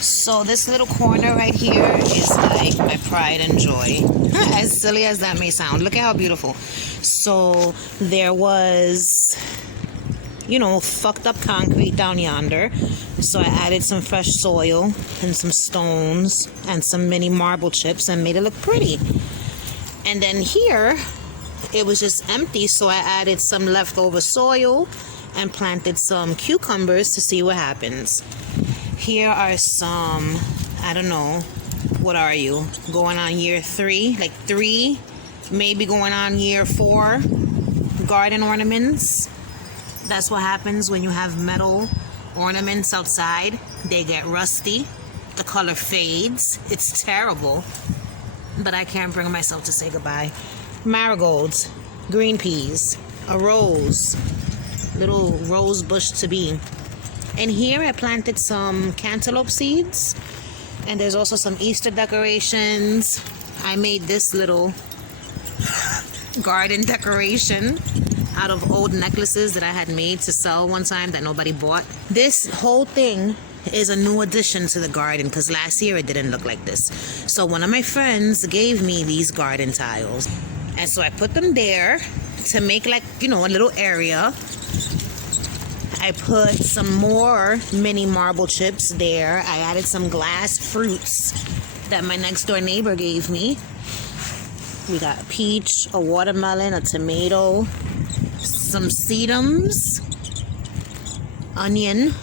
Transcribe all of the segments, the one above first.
So this little corner right here is like my pride and joy. As silly as that may sound, look at how beautiful. So there was, you know, fucked up concrete down yonder. So I added some fresh soil and some stones and some mini marble chips and made it look pretty. And then here, it was just empty, so I added some leftover soil and planted some cucumbers to see what happens. Here are some, I don't know, what are you? Going on year 3, like 3, maybe going on year 4 garden ornaments. That's what happens when you have metal ornaments outside. They get rusty, the color fades. It's terrible, but I can't bring myself to say goodbye. Marigolds, green peas, a rose, little rose bush to be. And here I planted some cantaloupe seeds, and there's also some Easter decorations. I made this little garden decoration out of old necklaces that I had made to sell one time that nobody bought. This whole thing is a new addition to the garden because last year it didn't look like this. So one of my friends gave me these garden tiles, and so I put them there to make, like, you know, a little area. I put some more mini marble chips there. I added some glass fruits that my next door neighbor gave me. We got a peach, a watermelon, a tomato, some sedums, onion,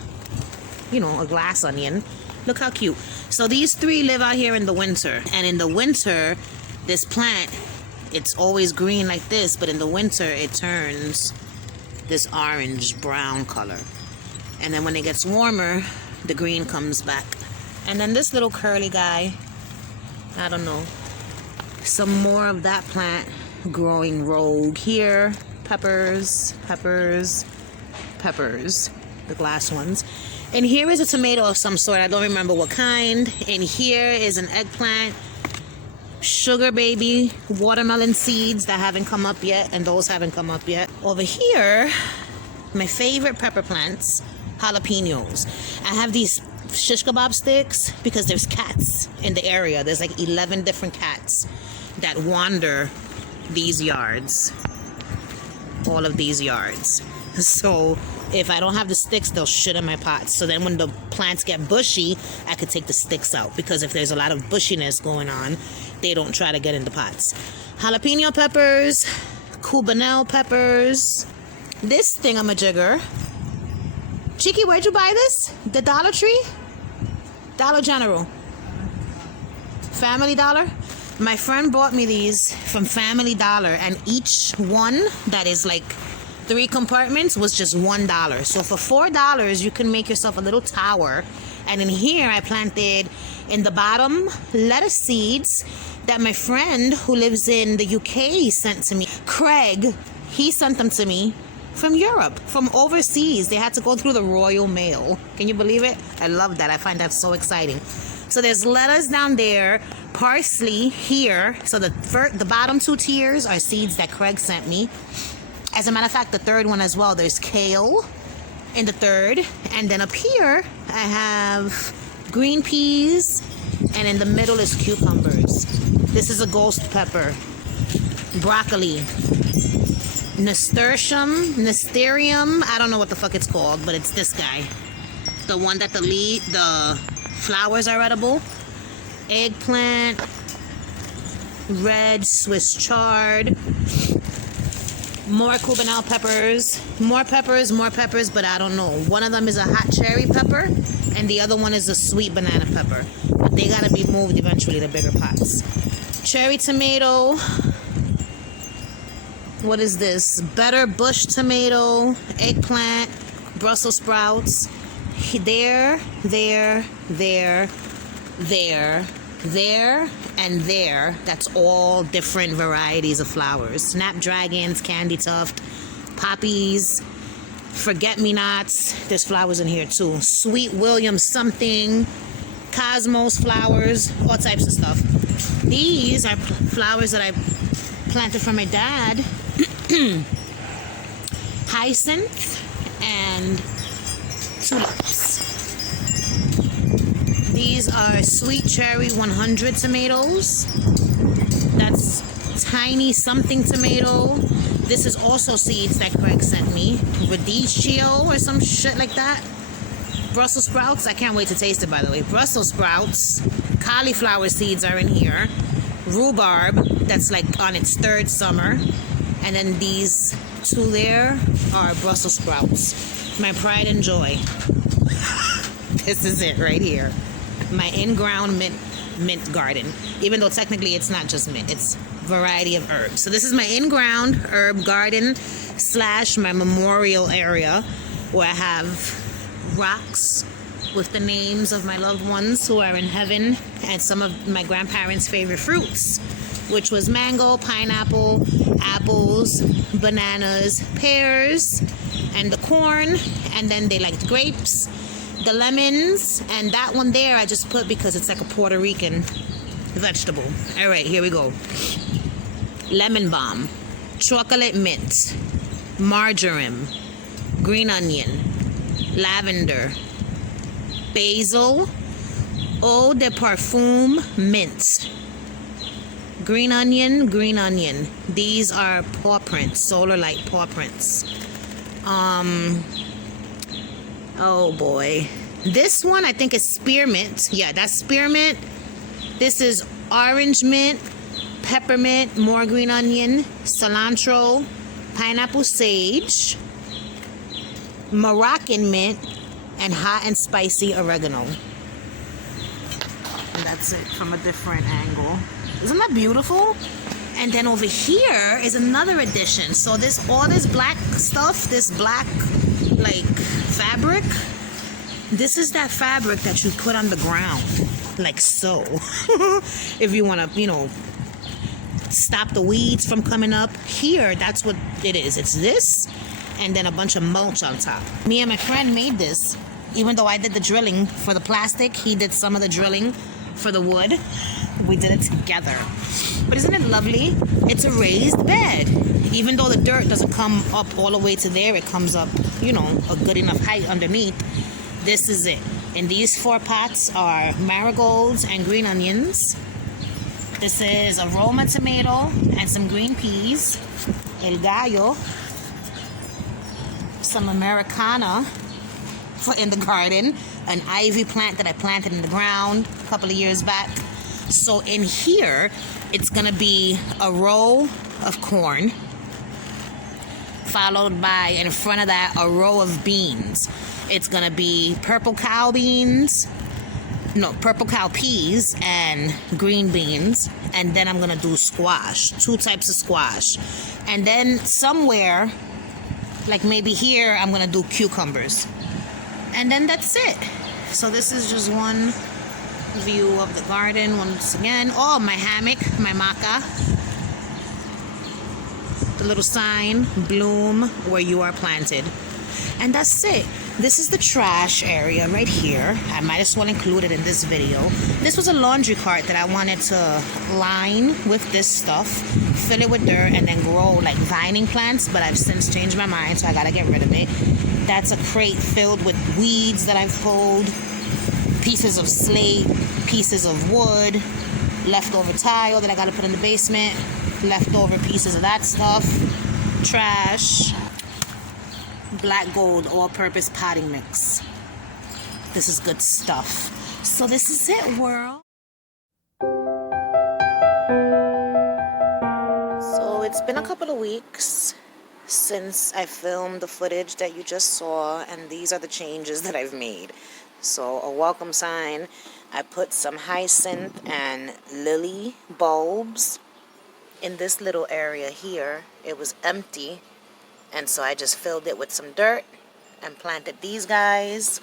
you know, a glass onion. Look how cute. So these 3 live out here in the winter. And in the winter, this plant, it's always green like this, but in the winter it turns this orange brown color, and then when it gets warmer the green comes back. And then this little curly guy, I don't know, some more of that plant growing rogue here. Peppers, peppers, peppers, the glass ones. And here is a tomato of some sort, I don't remember what kind. And here is an eggplant, sugar baby, watermelon seeds that haven't come up yet, and those haven't come up yet. Over here, my favorite pepper plants, jalapenos. I have these shish kebab sticks because there's cats in the area. There's like 11 different cats that wander these yards, all of these yards. So if I don't have the sticks, they'll shit in my pots. So then when the plants get bushy, I could take the sticks out, because if there's a lot of bushiness going on, they don't try to get in the pots. Jalapeno peppers, cubanelle peppers. This thingamajigger. Cheeky, where'd you buy this? The Dollar Tree? Dollar General? Family Dollar? My friend bought me these from Family Dollar, and each one that is like 3 compartments was just $1. So for $4 you can make yourself a little tower And in here, I planted in the bottom lettuce seeds that my friend who lives in the UK sent to me. Craig, he sent them to me from Europe, from overseas. They had to go through the Royal Mail. Can you believe it? I love that. I find that so exciting. So there's lettuce down there, parsley here. So the bottom 2 tiers are seeds that Craig sent me. As a matter of fact, the third one as well, there's kale in the third. And then up here, I have green peas, and in the middle is cucumbers. This is a ghost pepper, broccoli, nasturtium, I don't know what the fuck it's called, but it's this guy. The one that the flowers are edible. Eggplant, red Swiss chard, more Cubanelle peppers, more peppers, but I don't know. One of them is a hot cherry pepper, and the other one is a sweet banana pepper. But they gotta be moved eventually to bigger pots. Cherry tomato. What is this? Better bush tomato, eggplant, Brussels sprouts. There, and there. That's all different varieties of flowers. Snapdragons, candy tuft, poppies, forget-me-nots. There's flowers in here too. Sweet William something, cosmos flowers, all types of stuff. These are flowers that I planted for my dad. Hyacinth and tulips. These are sweet cherry 100 tomatoes. That's tiny something tomato. This is also seeds that Craig sent me. Radicchio or some shit like that. Brussels sprouts. I can't wait to taste it, by the way. Brussels sprouts. Cauliflower seeds are in here. Rhubarb. That's like on its 3rd summer. And then these 2 there are Brussels sprouts. My pride and joy. This is it right here. My in-ground mint garden. Even though technically it's not just mint, it's variety of herbs. So this is my in-ground herb garden / my memorial area where I have rocks with the names of my loved ones who are in heaven and some of my grandparents' favorite fruits, which was mango, pineapple, apples, bananas, pears, and the corn, and then they liked grapes, the lemons, and that one there I just put because it's like a Puerto Rican vegetable. All right, here we go. Lemon balm, chocolate mint, marjoram, green onion, lavender, basil, eau de parfum, mint, green onion. These are paw prints, solar light paw prints. Oh boy. This one I think is spearmint. Yeah, that's spearmint. This is orange mint, peppermint, more green onion, cilantro, pineapple sage, Moroccan mint, and hot and spicy oregano. And that's it from a different angle. Isn't that beautiful? And then over here is another addition. So all this black stuff, this black like fabric, this is that fabric that you put on the ground, like so. If you want to, stop the weeds from coming up. Here, that's what it is. It's this, and then a bunch of mulch on top. Me and my friend made this. Even though I did the drilling for the plastic, he did some of the drilling for the wood. We did it together. But isn't it lovely? It's a raised bed. Even though the dirt doesn't come up all the way to there, it comes up, a good enough height underneath. This is it. And these 4 pots are marigolds and green onions. This is a Roma tomato and some green peas. El gallo. Some Americana in the garden. An ivy plant that I planted in the ground a couple of years back. So in here, it's going to be a row of corn, followed by, in front of that, a row of beans. It's going to be purple cow peas and green beans. And then I'm going to do squash, 2 types of squash. And then somewhere, like maybe here, I'm going to do cucumbers. And then that's it. So this is just one view of the garden once again. Oh, my hammock, my maca. The little sign, bloom where you are planted. And that's it. This is the trash area right here. I might as well include it in this video. This was a laundry cart that I wanted to line with this stuff, fill it with dirt, and then grow like vining plants, but I've since changed my mind, so I gotta get rid of it. That's a crate filled with weeds that I've pulled, pieces of slate, pieces of wood, leftover tile that I gotta put in the basement, leftover pieces of that stuff, trash, black gold all-purpose potting mix. This is good stuff. So this is it, world. So it's been a couple of weeks since I filmed the footage that you just saw, and these are the changes that I've made. So a welcome sign. I put some hyacinth and lily bulbs in this little area here. It was empty, and so I just filled it with some dirt and planted these guys.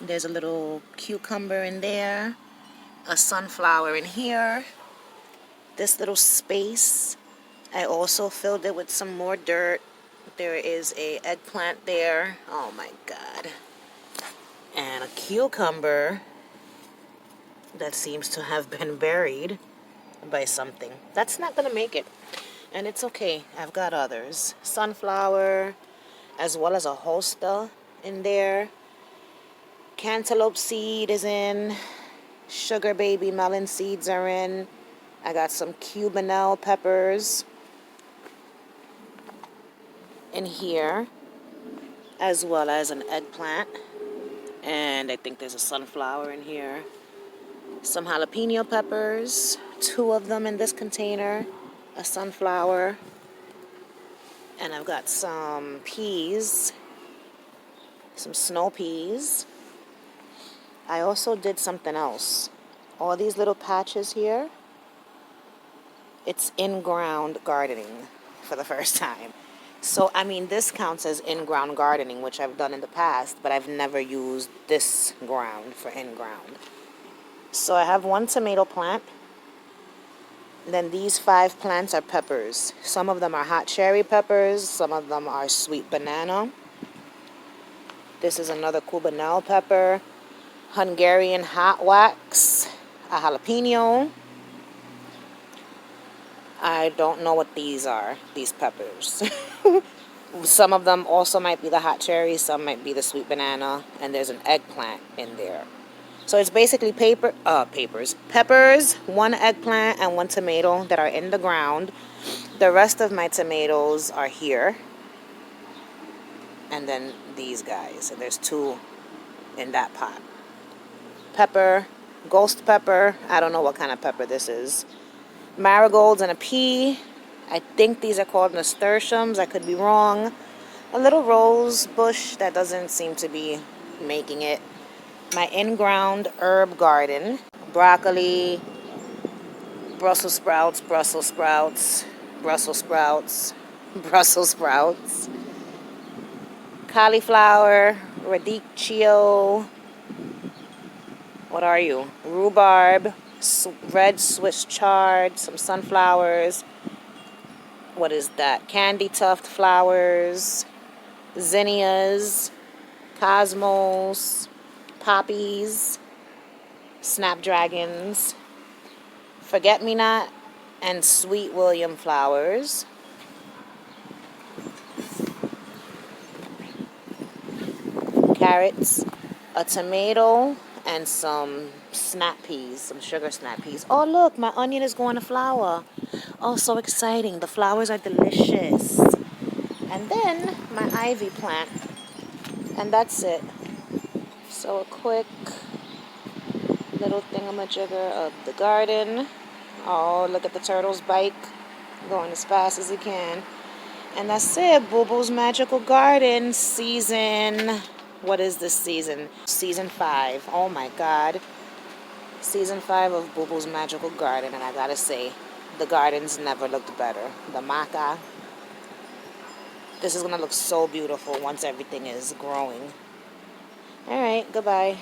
There's a little cucumber in there, a sunflower in here. This little space, I also filled it with some more dirt. There is a eggplant there. Oh my God. And a cucumber that seems to have been buried by something. That's not gonna make it. And it's okay, I've got others. Sunflower, as well as a hosta in there. Cantaloupe seed is in. Sugar baby melon seeds are in. I got some Cubanelle peppers in here, as well as an eggplant. And I think there's a sunflower in here. Some jalapeno peppers, 2 of them in this container. A sunflower, and I've got some peas, some snow peas. I also did something else. All these little patches here, it's in-ground gardening for the first time. So, I mean, this counts as in-ground gardening, which I've done in the past, but I've never used this ground for in-ground. So I have 1 tomato plant. Then these 5 plants are peppers. Some of them are hot cherry peppers. Some of them are sweet banana. This is another Cubanelle pepper. Hungarian hot wax. A jalapeno. I don't know what these are, these peppers. Some of them also might be the hot cherry. Some might be the sweet banana. And there's an eggplant in there. So it's basically peppers, 1 eggplant, and 1 tomato that are in the ground. The rest of my tomatoes are here. And then these guys. So there's 2 in that pot. Pepper, ghost pepper. I don't know what kind of pepper this is. Marigolds and a pea. I think these are called nasturtiums. I could be wrong. A little rose bush that doesn't seem to be making it. My in-ground herb garden, broccoli, Brussels sprouts, Brussels sprouts, Brussels sprouts, Brussels sprouts, cauliflower, radicchio, what are you? Rhubarb, red Swiss chard, some sunflowers, what is that? Candy tuft flowers, zinnias, cosmos, poppies, snapdragons, forget-me-not, and sweet William flowers. Carrots, a tomato, and some snap peas, some sugar snap peas. Oh, look, my onion is going to flower. Oh, so exciting. The flowers are delicious. And then my ivy plant. And that's it. So a quick little thingamajigger of the garden. Oh, look at the turtle's bike going as fast as he can. And that's it. BooBoo's Magical Garden season. What is this season? Season 5. Oh my God. Season 5 of BooBoo's Magical Garden. And I gotta say, the gardens never looked better. The maca. This is gonna look so beautiful once everything is growing. Alright, goodbye.